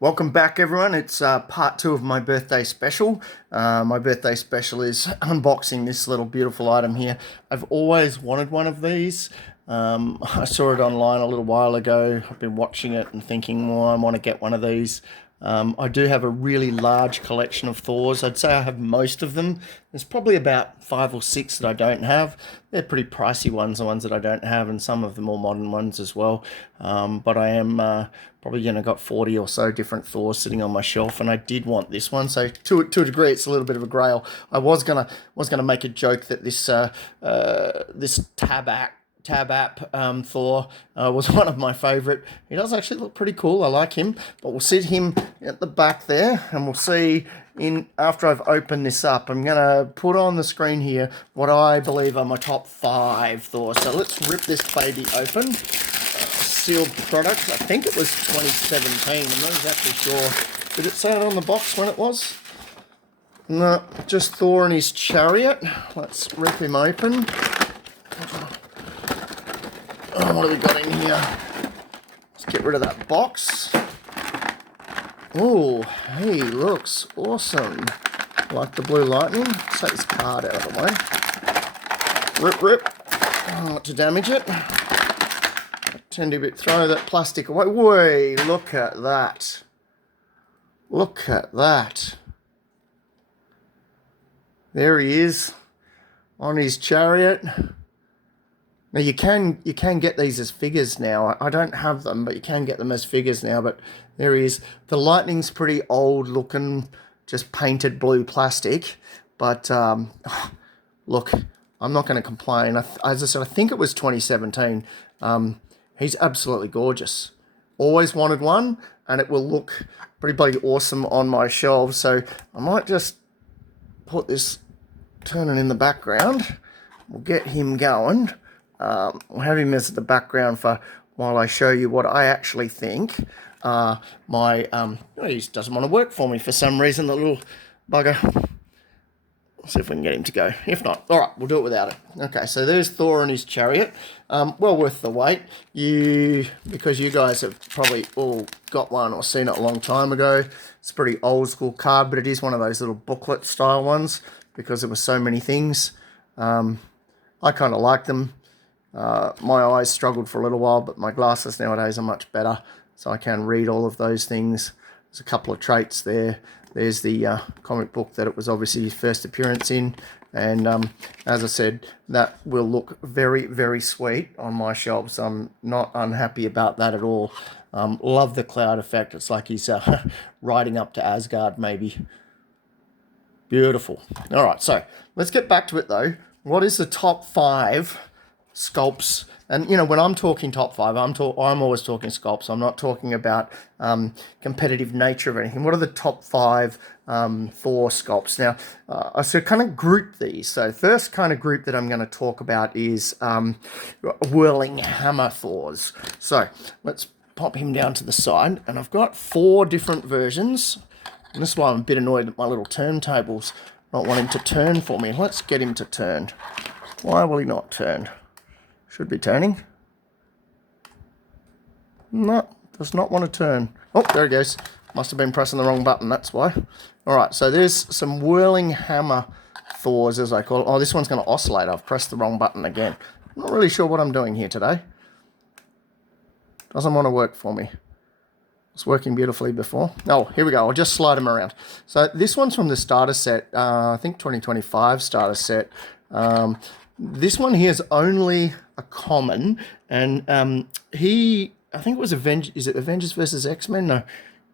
Welcome back, everyone. It's part two of my birthday special. My birthday special is unboxing this little beautiful item here. I've always wanted one of these. I saw it online a little while ago. I've been watching it and thinking, well, I want to get one of these. I do have a really large collection of Thors. I'd say I have most of them. There's probably about 5 or 6 that I don't have. They're pretty pricey ones, the ones that I don't have, and some of the more modern ones as well. But I am probably got 40 or so different Thors sitting on my shelf, and I did want this one. So to a degree, it's a little bit of a grail. I was gonna make a joke that this Tab app Thor was one of my favourite. He does actually look pretty cool. I like him. But we'll sit him at the back there, and we'll see after I've opened this up. I'm going to put on the screen here what I believe are my top 5 Thor. So let's rip this baby open. Sealed product. I think it was 2017. I'm not exactly sure. Did it say it on the box when it was? No, just Thor and his chariot. Let's rip him open. Oh, what have we got in here? Let's get rid of that box. Oh, hey, looks awesome. Like the blue lightning. Let's take this card out of the way. Rip, rip. Not to damage it. Tend to throw that plastic away. Wait, look at that. Look at that. There he is on his chariot. Now you can get these as figures now. I don't have them, but you can get them as figures now. But there he is. The lightning's pretty old looking, just painted blue plastic. But look, I'm not going to complain. As I said, I think it was 2017. He's absolutely gorgeous. Always wanted one, and it will look pretty bloody awesome on my shelves. So I might just put this turning in the background. We'll get him going. We'll have him as the background for while I show you what I actually think. He doesn't want to work for me for some reason, the little bugger. Let's see if we can get him to go. If not, all right, we'll do it without it. Okay, so there's Thor and his chariot. Well worth the wait. Because you guys have probably all got one or seen it a long time ago. It's a pretty old school card, but it is one of those little booklet style ones because there were so many things. I kind of like them. My eyes struggled for a little while, but my glasses nowadays are much better, so I can read all of those things. There's a couple of traits there. There's the comic book that it was obviously his first appearance in, and as I said, that will look very, very sweet on my shelves. I'm not unhappy about that at all. Love the cloud effect. It's like he's riding up to Asgard, maybe. Beautiful. All right, so let's get back to it, though. What is the top 5 sculpts? And when I'm talking top 5, I'm always talking sculpts. I'm not talking about competitive nature of anything. What are the top 5 Thor sculpts? Now, I sort of kind of group these. So first kind of group that I'm going to talk about is whirling hammer Thors. So let's pop him down to the side, and I've got 4 different versions. And this is why I'm a bit annoyed that my little turntable's not wanting to turn for me. Let's get him to turn. Why will he not turn? Should be turning. No, does not want to turn. Oh, there he goes. Must have been pressing the wrong button, that's why. Alright, so there's some whirling hammer Thors, as I call it. Oh, this one's going to oscillate. I've pressed the wrong button again. I'm not really sure what I'm doing here today. Doesn't want to work for me. It's working beautifully before. Oh, here we go. I'll just slide them around. So this one's from the starter set. I think 2025 starter set. This one here is only a common, and I think it was is it Avengers versus X-Men? No.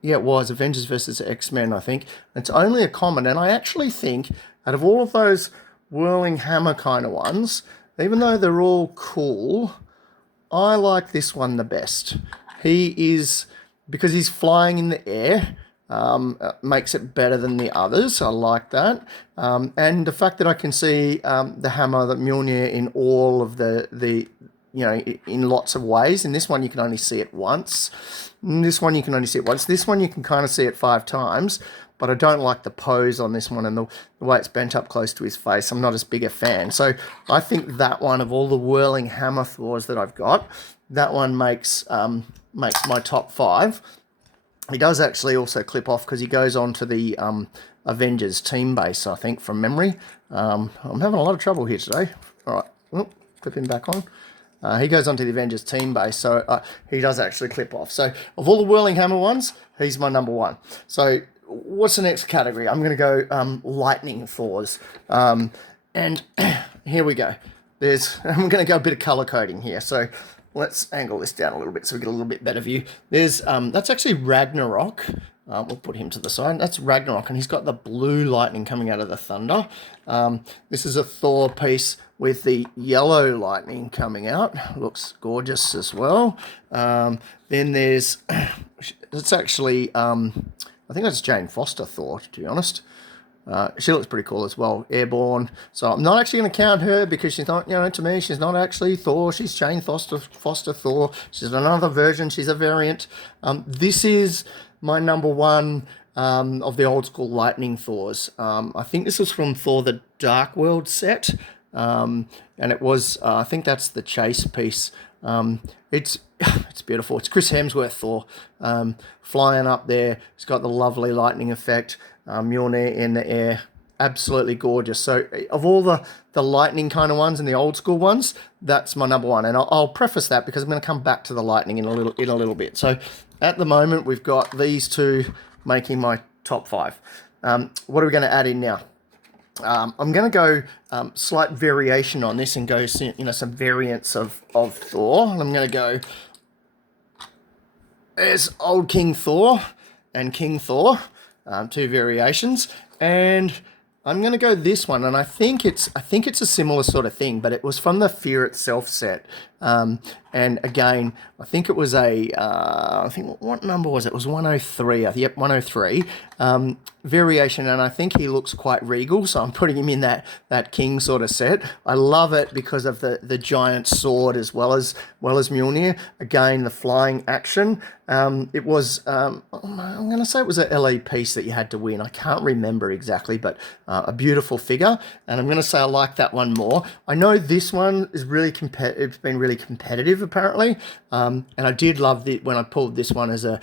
Yeah, it was Avengers versus X-Men, I think. It's only a common, and I actually think out of all of those whirling hammer kind of ones, even though they're all cool, I like this one the best. Because he's flying in the air, makes it better than the others. I like that. And the fact that I can see the hammer, that Mjolnir, in all of in lots of ways. In this one, you can only see it once. In this one, you can only see it once. This one, you can kind of see it 5 times. But I don't like the pose on this one and the way it's bent up close to his face. I'm not as big a fan. So I think that one, of all the whirling hammer Thors that I've got, that one makes my top 5. He does actually also clip off because he goes on to the Avengers team base, I think, from memory. I'm having a lot of trouble here today. All right, clip him back on. He goes on to the Avengers team base, so he does actually clip off. So of all the Whirling Hammer ones, he's my number one. So what's the next category? I'm going to go Lightning Thors. And here we go. I'm going to go a bit of color coding here. So let's angle this down a little bit so we get a little bit better view. That's actually Ragnarok. We'll put him to the side. That's Ragnarok, and he's got the blue lightning coming out of the thunder. This is a Thor piece with the yellow lightning coming out. Looks gorgeous as well. Then there's, it's actually, I think that's Jane Foster Thor, to be honest. She looks pretty cool as well, airborne. So I'm not actually going to count her because she's not, to me, she's not actually Thor. She's Jane Foster Thor. She's another version. She's a variant. This is my number one of the old school Lightning Thors. I think this was from Thor the Dark World set. And it was, I think that's the chase piece. It's beautiful. It's Chris Hemsworth Thor flying up there. It's got the lovely lightning effect. Mjolnir in the air, absolutely gorgeous. So of all the lightning kind of ones and the old school ones, that's my number one. And I'll preface that because I'm going to come back to the lightning in a little bit. So at the moment we've got these two making my top five. What are we going to add in now? I'm going to go slight variation on this and go some variants of Thor. And I'm going to go, there's Old King Thor and King Thor. Two variations, and I'm going to go this one, and I think it's a similar sort of thing, but it was from the Fear Itself set, and again, I think it was what number was it? It was 103. Yep, 103 variation, and I think he looks quite regal, so I'm putting him in that king sort of set. I love it because of the giant sword as well as Mjolnir. Again, the flying action. It was I'm going to say it was a LA piece that you had to win. I can't remember exactly, but a beautiful figure, and I'm going to say I like that one more. I know this one is really it's been really competitive apparently, and I did love when I pulled this one as a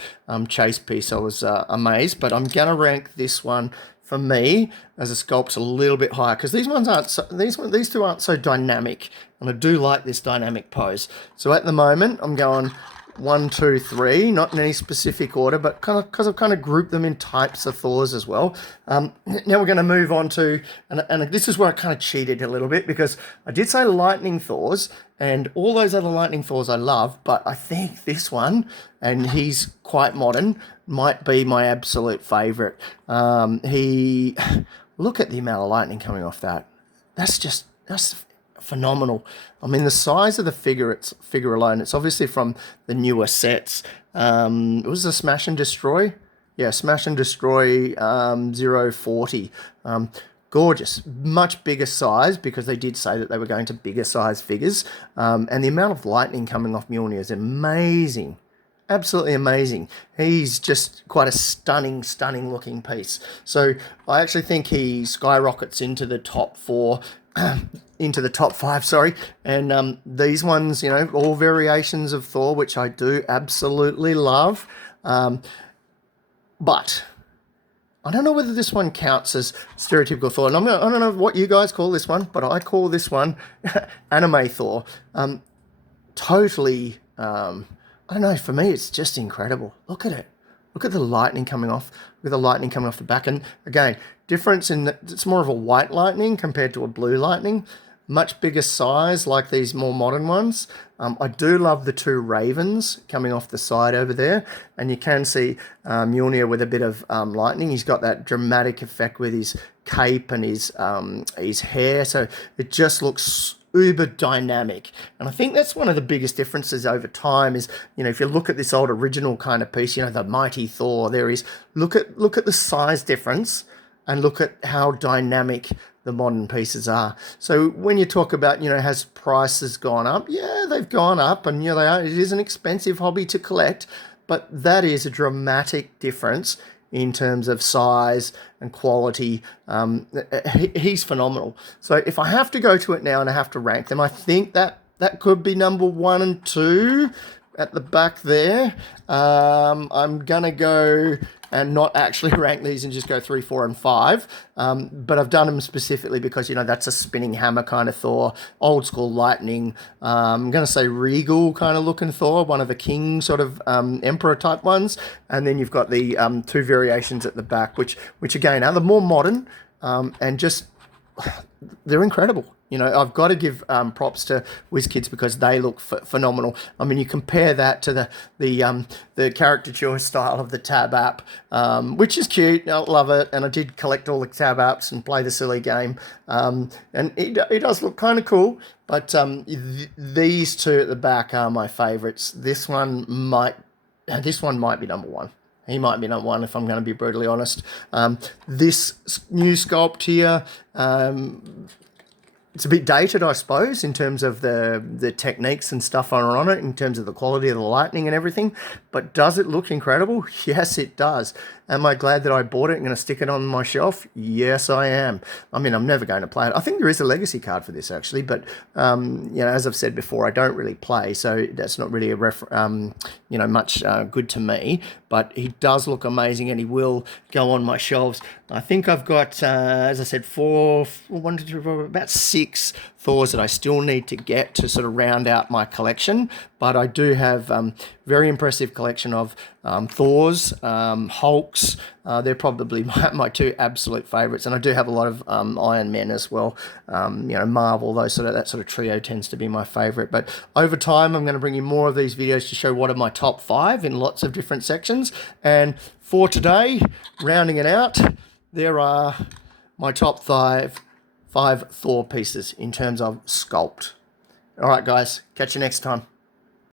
chase piece. I was amazed, but I'm going to rank this one for me as a sculpt a little bit higher because these two aren't so dynamic, and I do like this dynamic pose. So at the moment I'm going 1, 2, 3, not in any specific order, but because I've kind of grouped them in types of Thors as well. Now we're going to move on to, and this is where I kind of cheated a little bit because I did say Lightning Thors, and all those other Lightning Thors I love, but I think this one, and he's quite modern, might be my absolute favourite. Look at the amount of lightning coming off that. That's phenomenal. I mean, the size of the figure alone, it's obviously from the newer sets. It was a Smash and Destroy. Yeah, Smash and Destroy 040. Gorgeous. Much bigger size because they did say that they were going to bigger size figures. And the amount of lightning coming off Mjolnir is amazing. Absolutely amazing. He's just quite a stunning looking piece. So I actually think he skyrockets into the top four, into the top five, sorry. And these ones, all variations of Thor, which I do absolutely love. But I don't know whether this one counts as stereotypical Thor. And I don't know what you guys call this one, but I call this one anime Thor. Totally... I don't know, for me, it's just incredible. Look at it. Look at the lightning coming off, with the lightning coming off the back. And again, difference in that it's more of a white lightning compared to a blue lightning. Much bigger size, like these more modern ones. I do love the two ravens coming off the side over there. And you can see Mjolnir with a bit of lightning. He's got that dramatic effect with his cape and his hair. So it just looks uber dynamic, and I think that's one of the biggest differences over time is, if you look at this old original kind of piece, the mighty Thor, there is, look at the size difference and look at how dynamic the modern pieces are. So when you talk about, has prices gone up? Yeah, they've gone up, and they are. It is an expensive hobby to collect, but that is a dramatic difference in terms of size and quality. He's phenomenal. So if I have to go to it now and I have to rank them, I think that could be number 1 and 2, at the back there, I'm going to go and not actually rank these and just go 3, 4, and 5. But I've done them specifically because, you know, that's a spinning hammer kind of Thor, old school lightning. I'm going to say regal kind of looking Thor, one of the king sort of emperor type ones. And then you've got the 2 variations at the back, which again are the more modern and just, they're incredible. You know, I've got to give props to WizKids because they look phenomenal. I mean, you compare that to the caricature style of the Tab app, which is cute. I love it, and I did collect all the Tab apps and play the silly game, and it does look kind of cool. But these two at the back are my favourites. This one might be number one. He might be number one if I'm going to be brutally honest. This new sculpt here. It's a bit dated, I suppose, in terms of the techniques and stuff on it, in terms of the quality of the lightning and everything. But does it look incredible? Yes, it does. Am I glad that I bought it and going to stick it on my shelf? Yes, I am. I mean, I'm never going to play it. I think there is a legacy card for this, actually. But, you know, as I've said before, I don't really play. So that's not really much good to me. But he does look amazing and he will go on my shelves. I think I've got, as I said, about 6 Thors that I still need to get to sort of round out my collection. But I do have very impressive collection of Thors, Hulks. They're probably my 2 absolute favourites. And I do have a lot of Iron Men as well. You know, Marvel, that sort of trio tends to be my favourite. But over time, I'm going to bring you more of these videos to show what are my top 5 in lots of different sections. And for today, rounding it out, there are my top 5 Thor pieces in terms of sculpt. All right, guys, catch you next time.